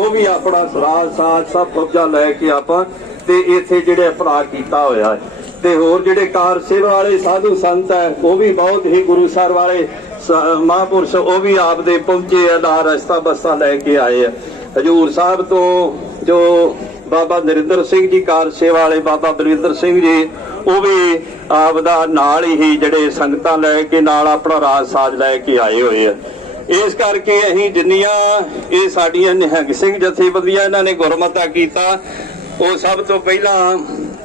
ਉਹ ਵੀ ਆਪਣਾ ਸਰਾਜ ਸਾਥ ਸਭ ਫੌਜਾਂ ਲੈ ਕੇ ਆਪਾਂ ਤੇ ਇੱਥੇ ਜਿਹੜੇ ਅਪਰਾਧ ਕੀਤਾ ਹੋਇਆ ਹੈ। ਤੇ ਹੋਰ ਜਿਹੜੇ ਕਾਰ ਸੇਵਾ ਵਾਲੇ, ਸਾਧੂ ਸੰਤ ਹੈ, ਉਹ ਵੀ ਬਹੁਤ ਹੀ ਗੁਰੂ ਸਰ ਵਾਲੇ ਸ- ਉਹ ਵੀ ਆਪ ਦੇ ਪਹੁੰਚੇ ਆ ਦਾ ਰਸਤਾ ਬਸਤਾ ਲੈ ਕੇ ਆਏ ਆ। ਹਜੂਰ ਸਾਹਿਬ ਤੋਂ ਜੋ ਬਾਬਾ ਨਰਿੰਦਰ ਸਿੰਘ ਜੀ ਕਾਰ ਸੇਵਾ ਵਾਲੇ, ਬਾਬਾ ਬਲਵਿੰਦਰ ਸਿੰਘ ਜੀ, ਉਹ ਵੀ ਆਪ ਦਾ ਨਾਲ ਹੀ ਜਿਹੜੇ ਸੰਗਤਾਂ ਲੈ ਕੇ, ਨਾਲ ਆਪਣਾ ਰਾਜ ਸਾਜ ਲੈ ਕੇ ਆਏ ਹੋਏ ਆ। ਇਸ ਕਰਕੇ ਅਸੀਂ ਜਿੰਨੀਆਂ ਇਹ ਸਾਡੀਆਂ ਨਿਹੰਗ ਸਿੰਘ ਜਥੇਬੰਦੀਆਂ ਇਹਨਾਂ ਨੇ ਗੁਰਮਤਾ ਕੀਤਾ, ਉਹ ਸਭ ਤੋਂ ਪਹਿਲਾਂ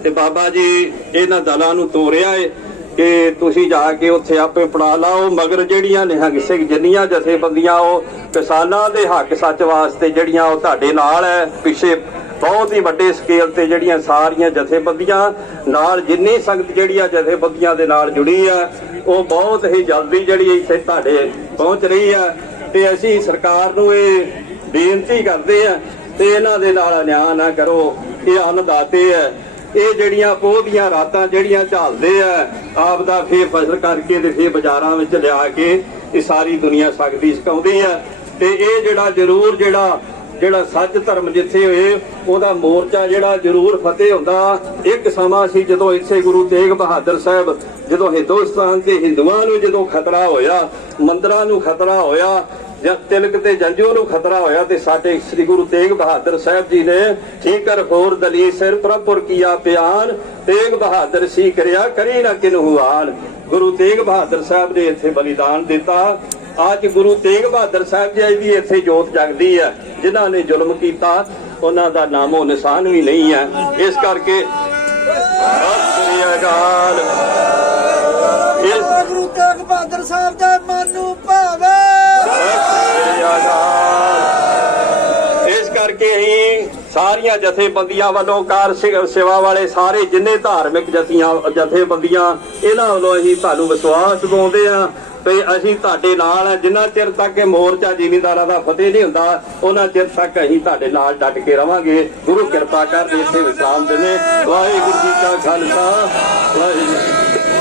ਤੇ ਬਾਬਾ ਜੀ ਇਹਨਾਂ ਦਲਾਂ ਨੂੰ ਤੋਰਿਆ ਏ ਕਿ ਤੁਸੀਂ ਜਾ ਕੇ ਉੱਥੇ ਆਪੇ ਪੜਾ ਲਾਓ, ਮਗਰ ਜਿਹੜੀਆਂ ਨਿਹੰਗ ਸਿੰਘ ਜਿੰਨੀਆਂ ਜਥੇਬੰਦੀਆਂ, ਉਹ ਕਿਸਾਨਾਂ ਦੇ ਹੱਕ ਸੱਚ ਵਾਸਤੇ ਜਿਹੜੀਆਂ ਉਹ ਤੁਹਾਡੇ ਨਾਲ ਹੈ ਪਿੱਛੇ ਬਹੁਤ ਹੀ ਵੱਡੇ ਸਕੇਲ ਤੇ ਜਿਹੜੀਆਂ ਸਾਰੀਆਂ ਜਥੇਬੰਦੀਆਂ ਨਾਲ ਜਿੰਨੀ ਸੰਗਤ ਜਿਹੜੀ ਆ ਜਥੇਬੰਦੀਆਂ ਦੇ ਨਾਲ ਜੁੜੀ ਆ ਉਹ ਬਹੁਤ ਹੀ ਜਲਦੀ ਜਿਹੜੀ ਇੱਥੇ ਤੁਹਾਡੇ ਪਹੁੰਚ ਰਹੀ ਆ ਤੇ ਅਸੀਂ ਸਰਕਾਰ ਨੂੰ ਇਹ ਬੇਨਤੀ ਕਰਦੇ ਆ ਤੇ ਇਹਨਾਂ ਦੇ ਨਾਲ ਅਨਿਆਂ ਨਾ ਕਰੋ, ਇਹ ਅੰਨਦਾਤੇ ਆ। ਇਹ ਜਿਹੜੀਆਂ ਪੋਹ ਰਾਤਾਂ ਜਿਹੜੀਆਂ ਝਾਲਦੇ ਆ ਆਪ ਦਾ ਫੇਰ ਫਸਲ ਕਰਕੇ ਤੇ ਫੇਰ ਬਾਜ਼ਾਰਾਂ ਵਿੱਚ ਲਿਆ ਕੇ ਇਹ ਸਾਰੀ ਦੁਨੀਆ ਸਕਦੀ ਸਿਕਾਉਂਦੀ ਆ। ਤੇ ਇਹ ਜਿਹੜਾ ਜ਼ਰੂਰ ਜਿਹੜਾ ਜਿਹੜਾ ਸੱਚ ਧਰਮ ਜਿੱਥੇ ਹੋਏ, ਉਹਦਾ ਮੋਰਚਾ ਜਿਹੜਾ ਜ਼ਰੂਰ ਫਤਿਹ ਹੁੰਦਾ। ਇੱਕ ਸਮਾਂ ਸੀ ਜਦੋਂ ਇੱਥੇ ਗੁਰੂ ਤੇਗ ਬਹਾਦਰ ਸਾਹਿਬ ਜਦੋਂ ਹਿੰਦੁਸਤਾਨ ਦੇ ਹਿੰਦੂਆਂ ਨੂੰ ਜਦੋਂ ਖਤਰਾ ਹੋਇਆ, ਮੰਦਰਾਂ ਨੂੰ ਖਤਰਾ ਹੋਇਆ ਜਦ ਤਿਲਕ ਤੇ ਜੰਜੂ ਨੂੰ ਖਤਰਾ ਹੋਇਆ ਤੇ ਸਾਡੇ ਸ੍ਰੀ ਗੁਰੂ ਤੇਗ ਬਹਾਦਰ ਸਾਹਿਬ ਜੀ ਨੇ ਠੀਕਰ ਖੋਰ ਦਲੀ ਸਿਰ ਪ੍ਰਭੁਰ ਕੀਆ ਪਿਆਨ, ਤੇਗ ਬਹਾਦਰ ਸੀ ਕਰਿਆ ਕਰੀ ਨਾ ਕਿਨਹੂ ਆਨ ਗੁਰੂ ਤੇਗ ਬਹਾਦਰ ਸਾਹਿਬ ਨੇ ਇੱਥੇ ਬਲੀਦਾਨ ਦਿੱਤਾ। ਅੱਜ ਗੁਰੂ ਤੇਗ ਬਹਾਦਰ ਸਾਹਿਬ ਜੀ ਦੀ ਇੱਥੇ ਜੋਤ ਜਗਦੀ ਹੈ, ਜਿਨ੍ਹਾਂ ਨੇ ਜ਼ੁਲਮ ਕੀਤਾ, ਉਹਨਾਂ ਦਾ ਨਾਮੋ ਨਿਸ਼ਾਨ ਵੀ ਨਹੀਂ ਹੈ। ਇਸ ਕਰਕੇ, ਸਤਿ ਸ੍ਰੀ ਅਕਾਲ। ਕਰਕੇ ਅਸੀਂ ਸਾਰੀਆਂ ਜਥੇਬੰਦੀਆਂ ਵੱਲੋਂ ਕਾਰ ਸੇਵਾ ਵਾਲੇ ਸਾਰੇ ਜਿੰਨੇ ਧਾਰਮਿਕ ਜਥੀਆਂ, ਜਥੇਬੰਦੀਆਂ, ਇਹਨਾਂ ਵੱਲੋਂ ਅਸੀਂ ਤੁਹਾਨੂੰ ਵਿਸ਼ਵਾਸ ਦਿਵਾਉਂਦੇ ਆ ਤੇ ਅਸੀਂ ਤੁਹਾਡੇ ਨਾਲ ਆ ਜਿੰਨਾ ਚਿਰ ਤੱਕ ਇਹ ਮੋਰਚਾ ਜ਼ਿਮੀਂਦਾਰਾਂ ਦਾ ਫਤਿਹ ਨਹੀਂ ਹੁੰਦਾ, ਉਹਨਾਂ ਚਿਰ ਤੱਕ ਅਸੀਂ ਤੁਹਾਡੇ ਨਾਲ ਡਟ ਕੇ ਰਵਾਂਗੇ। ਗੁਰੂ ਕਿਰਪਾ ਕਰਦੇ ਇੱਥੇ ਵਿਸ਼ਰਾਮ ਦੇਵੇ ਵਾਹਿਗੁਰੂ ਜੀ ਕਾ ਖਾਲਸਾ। ਵਾਹਿਗੁਰੂ